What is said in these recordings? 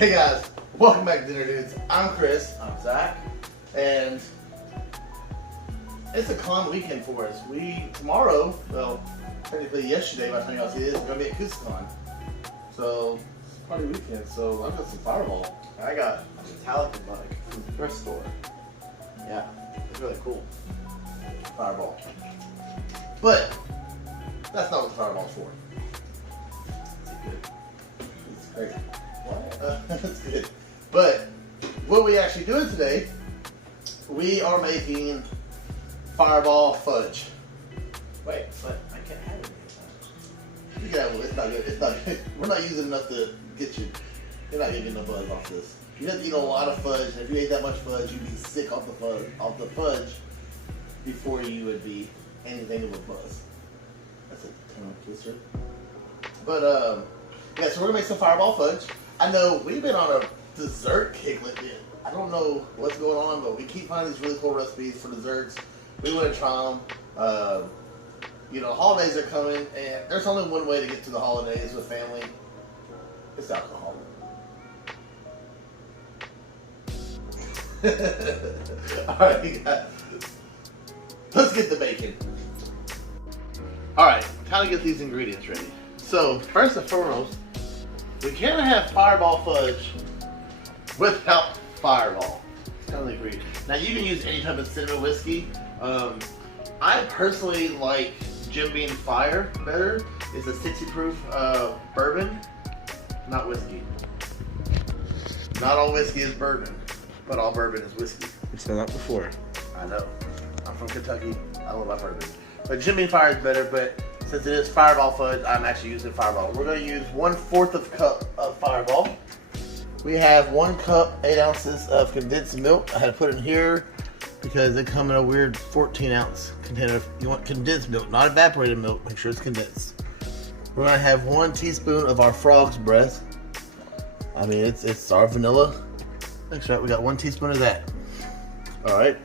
Hey guys, welcome back to Dinner Dudes. I'm Chris. I'm Zach. And it's a con weekend for us. Tomorrow, well, technically yesterday, by the time y'all see this, we're going to be at CusCon. So, it's a party weekend, so I've got some Fireball. I got a metallic bug from the thrift store. Yeah, it's really cool. Fireball. But, that's not what the Fireball's for. Is it good? It's great. That's good. But what we actually doing today, we are making Fireball fudge. Wait, but I can't have it. You can have it. It's not good. It's not good. We're not using enough to get you. You're not getting no buzz off this. You have to eat a lot of fudge. And if you ate that much fudge, you'd be sick off the fudge before you would be anything of a buzz. That's a tongue twister. But yeah, so we're gonna make some Fireball fudge. I know we've been on a dessert kick lately. I don't know what's going on, but we keep finding these really cool recipes for desserts. We want to try them. You know, holidays are coming, and there's only one way to get to the holidays with family. It's alcohol. Alright, guys. Let's get the bacon. Alright, time to get these ingredients ready. So, first and foremost, we can't have Fireball fudge without Fireball. It's kind of the ingredient. Now, you can use any type of cinnamon whiskey. I personally like Jim Beam Fire better. It's a 60 proof bourbon, not whiskey. Not all whiskey is bourbon, but all bourbon is whiskey. You've said that before. I know. I'm from Kentucky. I love my bourbon. But Jim Beam Fire is better, but since it is Fireball fudge, I'm actually using Fireball. We're going to use 1/4 of a cup of Fireball. We have 1 cup, 8 ounces of condensed milk. I had to put it in here because they come in a weird 14-ounce container. You want condensed milk, not evaporated milk. Make sure it's condensed. We're going to have 1 teaspoon of our frog's breath. I mean, it's our vanilla extract. We got 1 teaspoon of that. All right.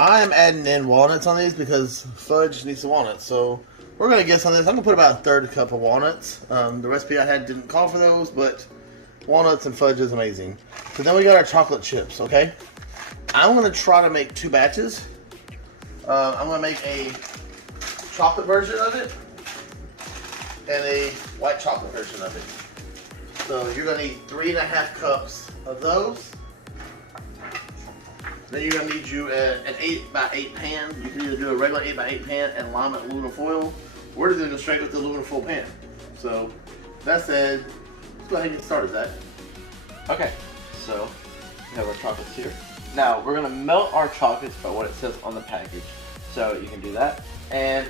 I am adding in walnuts on these because fudge needs some walnuts. So we're going to guess on this. I'm going to put about 1/3 cup of walnuts. The recipe I had didn't call for those, but walnuts and fudge is amazing. So then we got our chocolate chips, okay? I'm going to try to make 2 batches. I'm going to make a chocolate version of it and a white chocolate version of it. So you're going to need 3.5 cups of those. Then you're going to need you an 8x8 pan. You can either do a regular 8x8 pan and line it with aluminum foil. We're just doing it straight with the aluminum foil pan. So, that said, let's go ahead and get started, Zach. Okay, so we have our chocolates here. Now we're gonna melt our chocolates by what it says on the package. So you can do that. And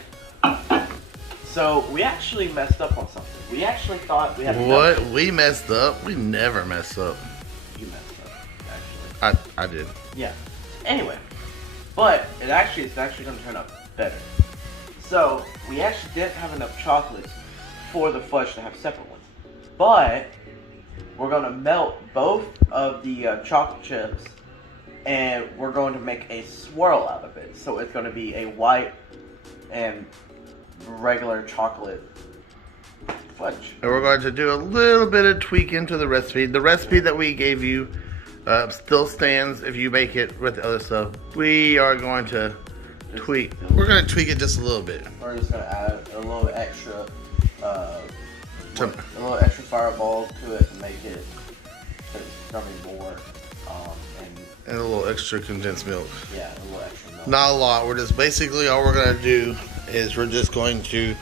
so we actually messed up on something. We actually thought we had What? We messed up? We never mess up. You messed up, actually. I did. Yeah. Anyway, but it's actually going to turn out better. So we actually didn't have enough chocolates for the fudge to have separate ones, but we're going to melt both of the chocolate chips, and we're going to make a swirl out of it. So it's going to be a white and regular chocolate fudge. And we're going to do a little bit of tweaking to the recipe. The recipe that we gave you still stands if you make it with the other stuff. We are going to tweak. We're going to tweak it just a little bit. We're just going to add a little extra Fireball to it to make it gonna be more and a little extra condensed milk. Yeah, a little extra milk. Not a lot. We're just basically all we're going to do is we're just going to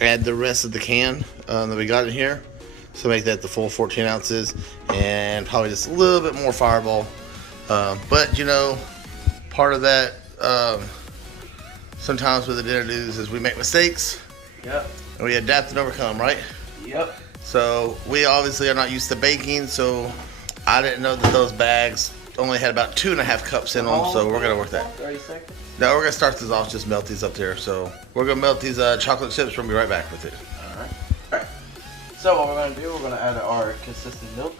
add the rest of the can that we got in here. So make that the full 14 ounces and probably just a little bit more Fireball. But you know, part of that sometimes with the Dinner Dudes is we make mistakes. Yep. And we adapt and overcome, right? Yep. So we obviously are not used to baking, so I didn't know that those bags only had about 2.5 cups in them, so we're going to work that. 30 seconds? Now we're going to start this off, just melt these up there. So we're going to melt these chocolate chips. We'll be right back with it. Alright. So what we're going to do, we're going to add our consistent milk.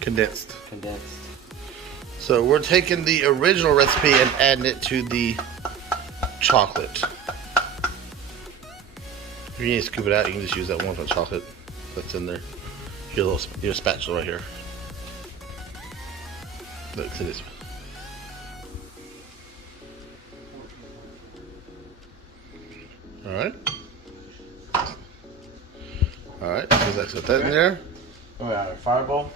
Condensed. Condensed. So we're taking the original recipe and adding it to the chocolate. If you need to scoop it out, you can just use that one for chocolate that's in there. Get a spatula right here. Look, see this one. Alright. Alright, so that's put that in there. Oh, we got our fireball.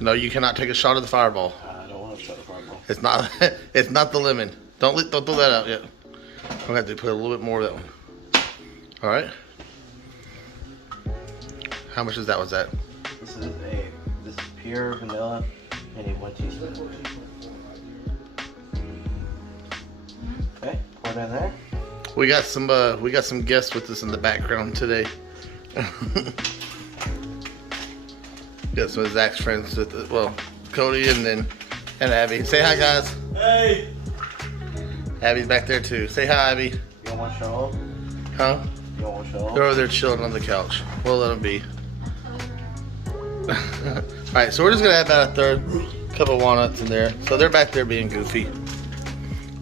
No, you cannot take a shot of the fireball. I don't want to shot the fireball. It's not it's not the lemon. Don't throw that out yet. I'm gonna have to put a little bit more of that one. Alright. How much is that? Was that? This is pure vanilla. I need 1 teaspoon. Okay, pour it in there. We got some guests with us in the background today. Got some of Zach's friends with Cody and Abby. Say hi, guys. Hey. Abby's back there too. Say hi, Abby. You don't want to show them? Huh? You don't want to show them? They're over there chilling on the couch. We'll let them be. Alright, so we're just gonna add about a third cup of walnuts in there. So they're back there being goofy.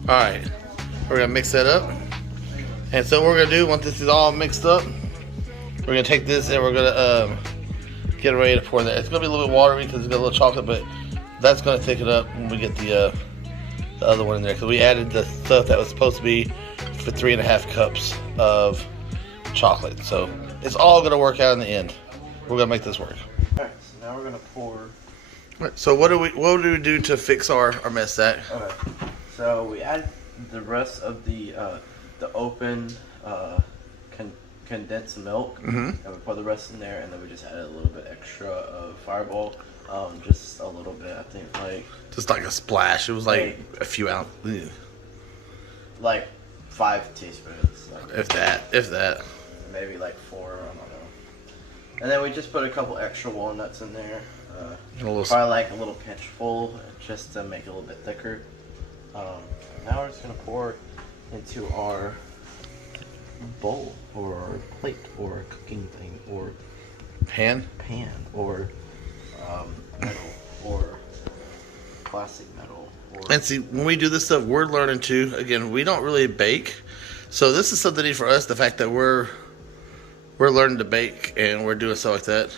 Alright, we're gonna mix that up. And so what we're gonna do, once this is all mixed up, we're gonna take this and we're gonna get ready to pour that. It's gonna be a little bit watery because it's got a little chocolate, but that's gonna thicken up when we get the other one in there. Because we added the stuff that was supposed to be for 3.5 cups of chocolate. So it's all gonna work out in the end. We're gonna make this work. Alright, so now we're gonna pour. Right, so what do we do to fix our mess, Zach? Okay, so we add the rest of the open condensed milk, and we pour the rest in there, and then we just added a little bit extra of fireball, just a little bit. I think just like a splash. It was like a few ounces, like 5 teaspoons, if that. Maybe like 4. I don't know. And then we just put a couple extra walnuts in there. Probably like a little pinch full, just to make it a little bit thicker. Now we're just gonna pour into our bowl or our plate or cooking thing or pan or metal or plastic metal. And see, when we do this stuff, we're learning too. Again, we don't really bake, so this is something new for us. The fact that we're learning to bake and we're doing stuff like that.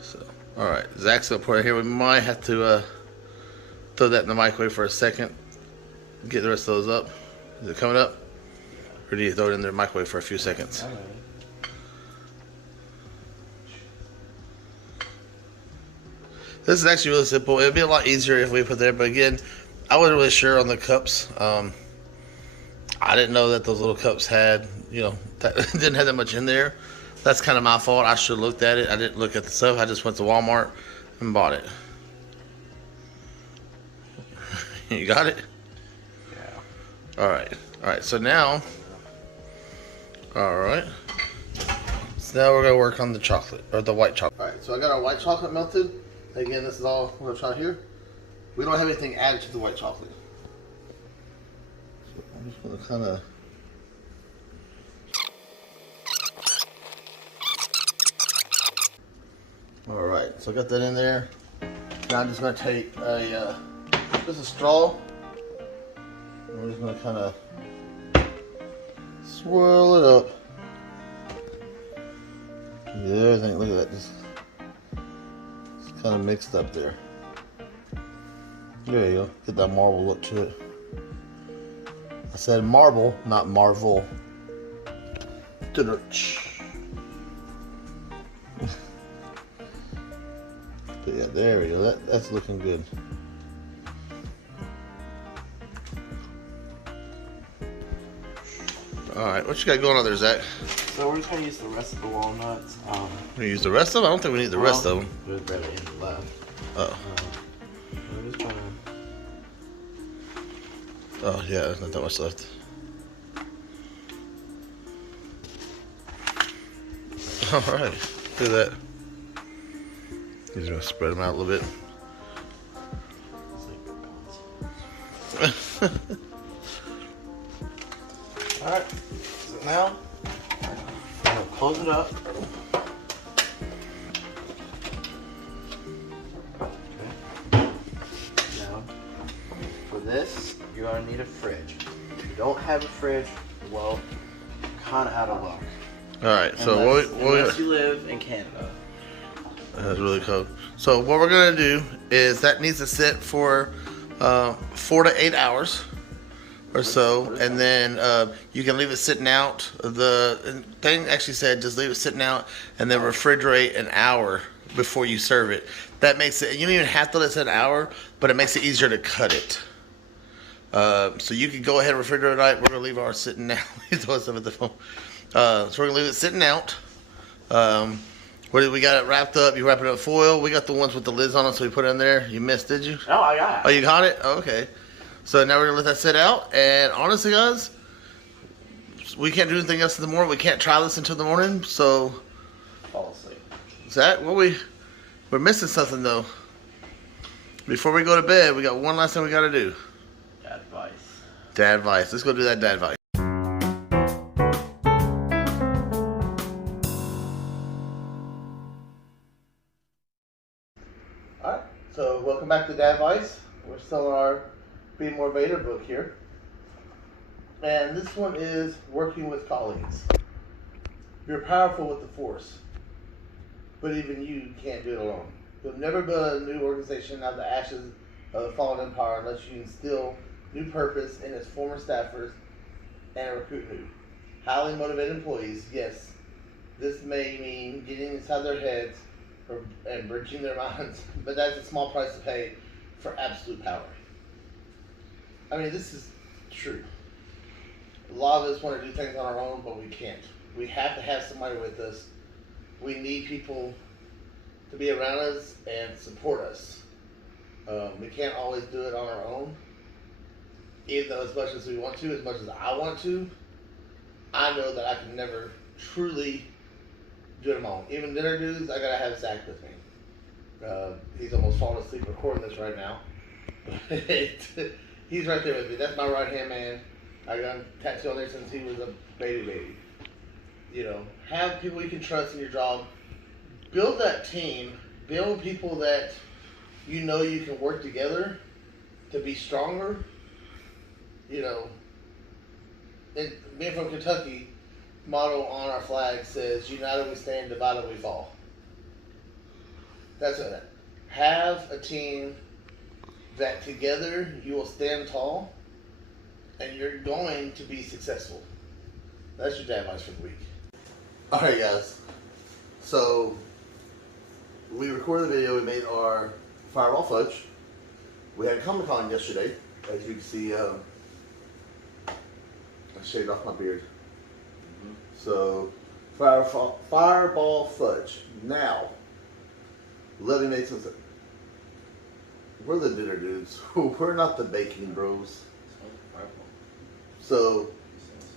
So, all right, Zach's gonna pour it here. We might have to throw that in the microwave for a second. Get the rest of those up. Is it coming up? Or do you throw it in the microwave for a few seconds? This is actually really simple. It'd be a lot easier if we put there, but again, I wasn't really sure on the cups. I didn't know that those little cups had, that didn't have that much in there. That's kind of my fault. I should have looked at it. I didn't look at the stuff. I just went to Walmart and bought it. You got it? Yeah. All right. So now, so now we're gonna work on the chocolate or the white chocolate. All right. So I got our white chocolate melted. Again, this is all we're gonna try here. We don't have anything added to the white chocolate. So I'm just gonna kind of. All right. So I got that in there. Now I'm just gonna take just a straw. And we're just gonna kind of swirl it up. Get everything. Look at that. Just kind of mixed up there. There you go. Get that marble look to it. I said marble, not marvel. But yeah, there we go. That's looking good. Alright, what you got going on there, Zach? So we're just going to use the rest of the walnuts. We're going to use the rest of them? I don't think we need the rest of them. There's barely any left. Oh. We're just going to... Oh, yeah, there's not that much left. Alright, look at that. He's going to spread them out a little bit. Alright, so now I'm going to close it up. Okay. Now, for this, you're going to need a fridge. If you don't have a fridge, well, kind of out of luck. Alright, so unless you live in Canada. That's really cool. So what we're gonna do is that needs to sit for 4 to 8 hours or so, and then you can leave it sitting out. The thing actually said just leave it sitting out and then refrigerate an hour before you serve it. That makes it, you don't even have to let it sit an hour, but it makes it easier to cut it. So you can go ahead and refrigerate it. We're gonna leave ours sitting now. He's throwing stuff at the phone. So we're gonna leave it sitting out. We got it wrapped up. You wrap it up foil. We got the ones with the lids on them, so we put it in there. You missed, did you? No, I got it. Oh, you got it? Oh, okay. So now we're gonna let that sit out. And honestly, guys, we can't do anything else in the morning. We can't try this until the morning. So Fall asleep. is that what we're missing something though? Before we go to bed, we got one last thing we got to do. Dad advice. Dad advice. Let's go do that dad advice. Alright, so welcome back to Dad Advice. We're still in our Be More Vader book here. And this one is working with colleagues. You're powerful with the Force, but even you can't do it alone. You'll never build a new organization out of the ashes of a fallen empire unless you instill new purpose in its former staffers and recruit new, highly motivated employees. Yes, this may mean getting inside their heads and bridging their minds, but that's a small price to pay for absolute power. I mean, this is true. A lot of us want to do things on our own, but we can't. We have to have somebody with us. We need people to be around us and support us. We can't always do it on our own. Even though as much as we want to, as much as I want to, I know that I can never truly do it on my own. Even dinner dudes, I gotta have Zach with me. He's almost falling asleep recording this right now. He's right there with me. That's my right hand man. I got him tattooed on there since he was a baby. You know, have people you can trust in your job. Build that team. Build people that you know you can work together to be stronger. You know, and being from Kentucky, motto on our flag says, "United we stand, divided we fall." That's it. Have a team that together you will stand tall and you're going to be successful. That's your dad advice for the week. Alright guys, so we recorded the video, we made our Fireball Fudge. We had Comic-Con yesterday. As you can see, I shaved off my beard. So, Fireball Fudge. Now, let me make something. We're the dinner dudes. We're not the baking bros. So,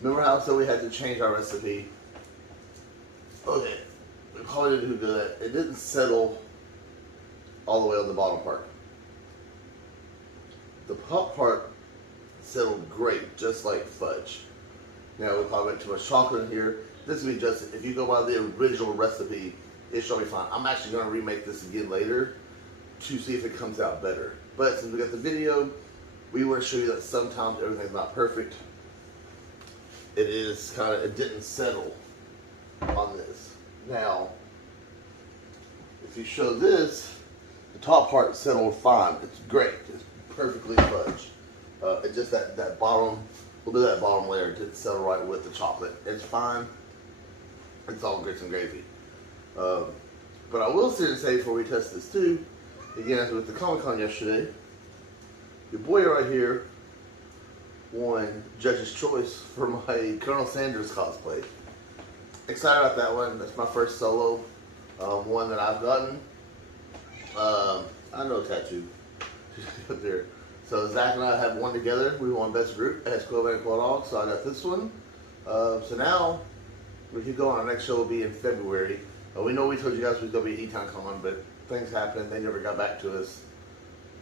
remember how I said we had to change our recipe? Okay, we probably didn't do that. It didn't settle all the way on the bottom part. The top part settled great, just like fudge. Now we probably went too much chocolate in here. This would be just, if you go by the original recipe, it should be fine. I'm actually going to remake this again later to see if it comes out better. But since we got the video, we want to show you that sometimes everything's not perfect. It is kind of, it didn't settle on this. Now, if you show this, the top part settled fine. It's great. It's perfectly fudge. It's just that bottom, we'll do that bottom layer. It didn't settle right with the chocolate. It's fine. It's all grits and gravy. But I will say before we test this too, again, as with the Comic-Con yesterday, your boy right here won Judge's Choice for my Colonel Sanders cosplay. Excited about that one. That's my first solo one that I've gotten. I know tattoo. Up there. So Zach and I have one together. We won Best Group as Quail and Quail Dog. So I got this one. So now we can go on. Our next show will be in February. We know we told you guys we was going to be Eton Con, but things happened. They never got back to us.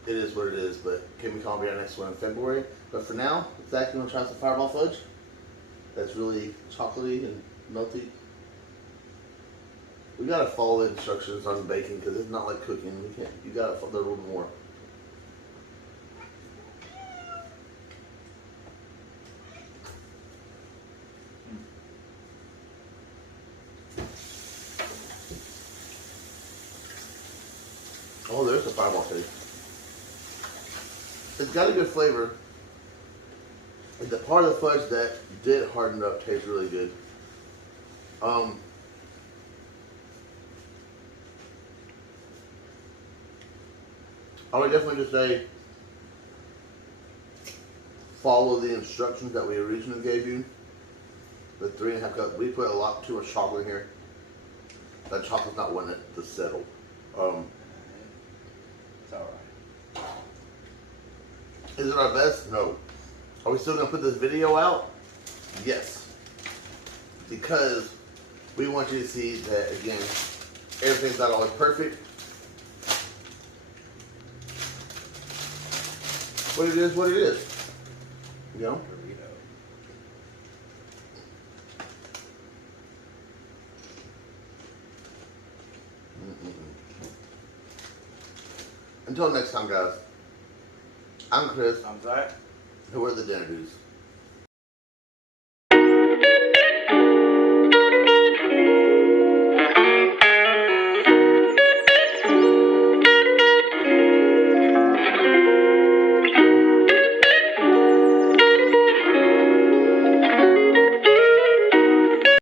It is what it is. But Kimmy Con will be our next one in February. But for now, Zach, you want to try some Fireball Fudge? That's really chocolatey and melty. We gotta follow the instructions on baking because it's not like cooking. We can't. You gotta follow a little more. Fireball taste. It's got a good flavor. And the part of the fudge that did harden up tastes really good. I would definitely just say follow the instructions that we originally gave you. The 3.5 cups. We put a lot too much chocolate in here. That chocolate's not wanting it to settle. It's alright. Is it our best? No. Are we still gonna put this video out? Yes. Because we want you to see that, again, everything's not always perfect. But it is what it is. You know? Until next time, guys. I'm Chris. I'm Zach. And we're the Dinner Dudes.